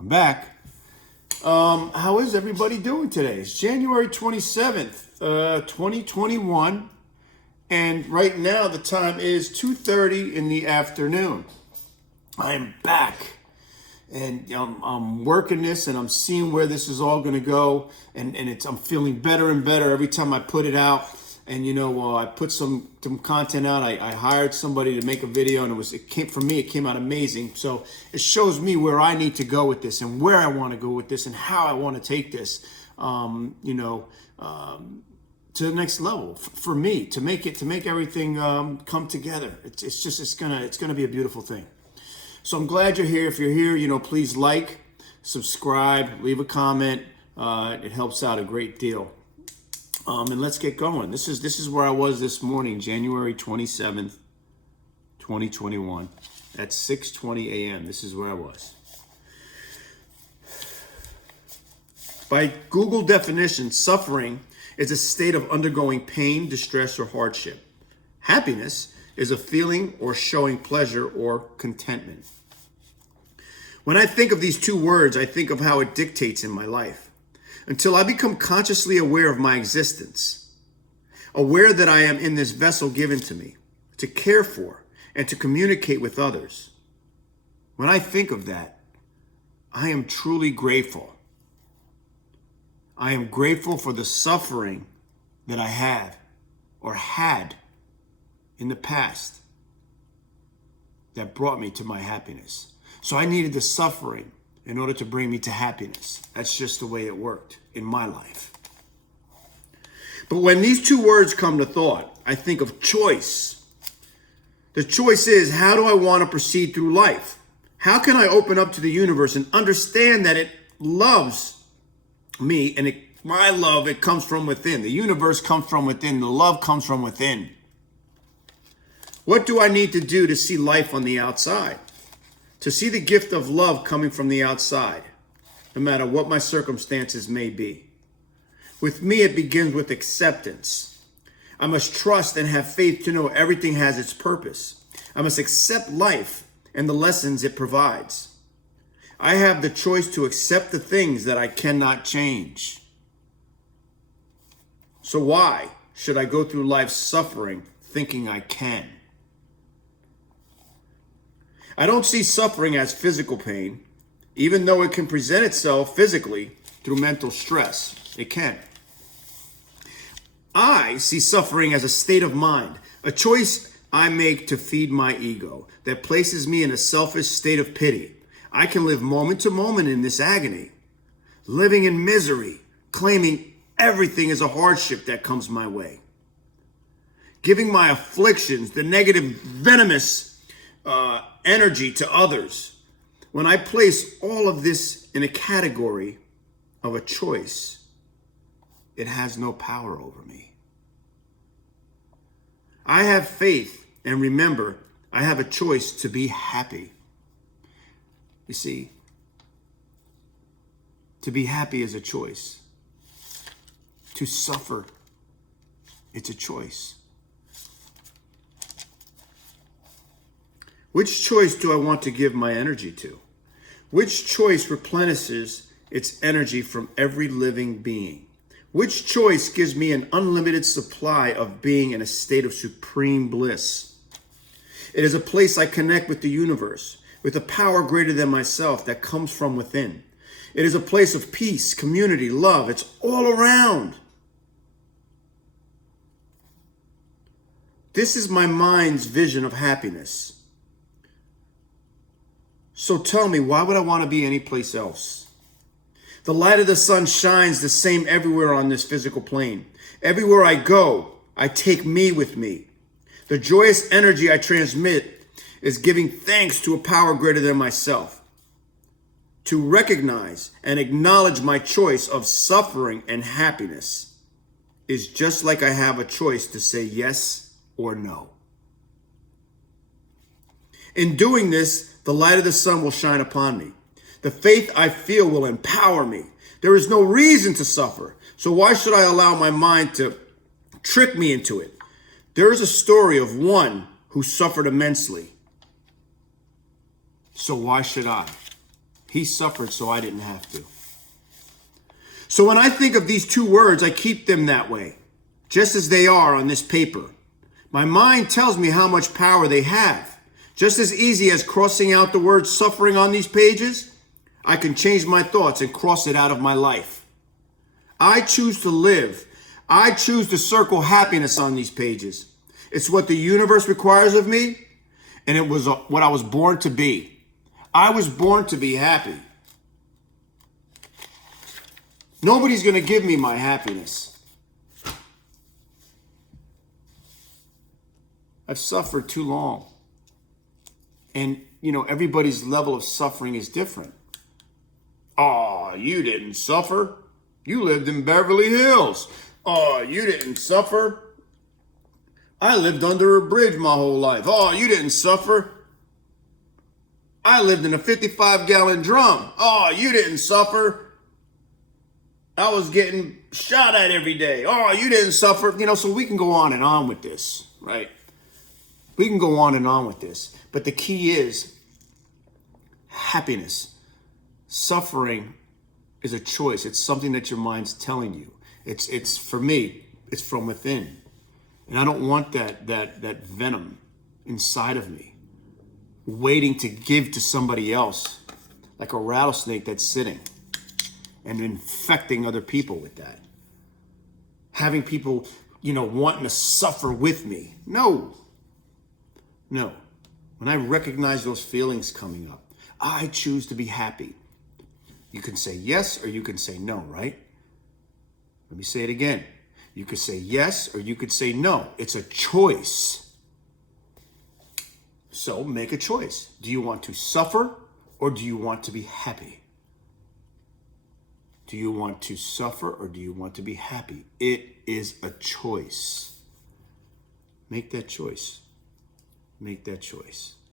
I'm back. How is everybody doing today? It's January 27th, 2021. And right now the time is 2:30 in the afternoon. I am back. And I'm working this and I'm seeing where this is all going to go. And I'm feeling better and better every time I put it out. And I put some content out. I hired somebody to make a video, and it came out amazing. So it shows me where I need to go with this, and where I want to go with this, and how I want to take this, to the next level for me, to make everything come together. It's gonna be a beautiful thing. So I'm glad you're here. If you're here, please like, subscribe, leave a comment. It helps out a great deal. And let's get going. This is where I was this morning, January 27th, 2021, at 6:20 a.m. This is where I was. By Google definition, suffering is a state of undergoing pain, distress, or hardship. Happiness is a feeling or showing pleasure or contentment. When I think of these two words, I think of how it dictates in my life. Until I become consciously aware of my existence, aware that I am in this vessel given to me to care for and to communicate with others. When I think of that, I am truly grateful. I am grateful for the suffering that I have or had in the past that brought me to my happiness. So I needed the suffering in order to bring me to happiness. That's just the way it worked in my life. But when these two words come to thought, I think of choice. The choice is, how do I want to proceed through life? How can I open up to the universe and understand that it loves me, and my love, it comes from within. The universe comes from within. The love comes from within. What do I need to do to see life on the outside? To see the gift of love coming from the outside, no matter what my circumstances may be. With me, it begins with acceptance. I must trust and have faith to know everything has its purpose. I must accept life and the lessons it provides. I have the choice to accept the things that I cannot change. So why should I go through life suffering thinking I can? I don't see suffering as physical pain, even though it can present itself physically through mental stress. It can. I see suffering as a state of mind, a choice I make to feed my ego that places me in a selfish state of pity. I can live moment to moment in this agony, living in misery, claiming everything is a hardship that comes my way, giving my afflictions, the negative, venomous energy to others. When I place all of this in a category of a choice, it has no power over me. I have faith, and remember, I have a choice to be happy. You see, to be happy is a choice. To suffer, it's a choice. Which choice do I want to give my energy to? Which choice replenishes its energy from every living being? Which choice gives me an unlimited supply of being in a state of supreme bliss? It is a place I connect with the universe, with a power greater than myself that comes from within. It is a place of peace, community, love. It's all around. This is my mind's vision of happiness. So tell me, why would I want to be anyplace else? The light of the sun shines the same everywhere on this physical plane. Everywhere I go, I take me with me. The joyous energy I transmit is giving thanks to a power greater than myself. To recognize and acknowledge my choice of suffering and happiness is just like I have a choice to say yes or no. In doing this, the light of the sun will shine upon me. The faith I feel will empower me. There is no reason to suffer, so why should I allow my mind to trick me into it? There is a story of one who suffered immensely. So why should I? He suffered so I didn't have to. So when I think of these two words, I keep them that way, just as they are on this paper. My mind tells me how much power they have. Just as easy as crossing out the word suffering on these pages, I can change my thoughts and cross it out of my life. I choose to live. I choose to circle happiness on these pages. It's what the universe requires of me, and it was what I was born to be. I was born to be happy. Nobody's going to give me my happiness. I've suffered too long. And, everybody's level of suffering is different. Oh, you didn't suffer. You lived in Beverly Hills. Oh, you didn't suffer. I lived under a bridge my whole life. Oh, you didn't suffer. I lived in a 55-gallon drum. Oh, you didn't suffer. I was getting shot at every day. Oh, you didn't suffer. So we can go on and on with this, right? We can go on and on with this. But the key is happiness. Suffering is a choice. It's something that your mind's telling you. It's for me, it's from within. And I don't want that venom inside of me, waiting to give to somebody else, like a rattlesnake that's sitting and infecting other people with that. Having people, wanting to suffer with me. No. When I recognize those feelings coming up, I choose to be happy. You can say yes or you can say no, right? Let me say it again. You could say yes or you could say no. It's a choice. So make a choice. Do you want to suffer or do you want to be happy? Do you want to suffer or do you want to be happy? It is a choice. Make that choice. Make that choice.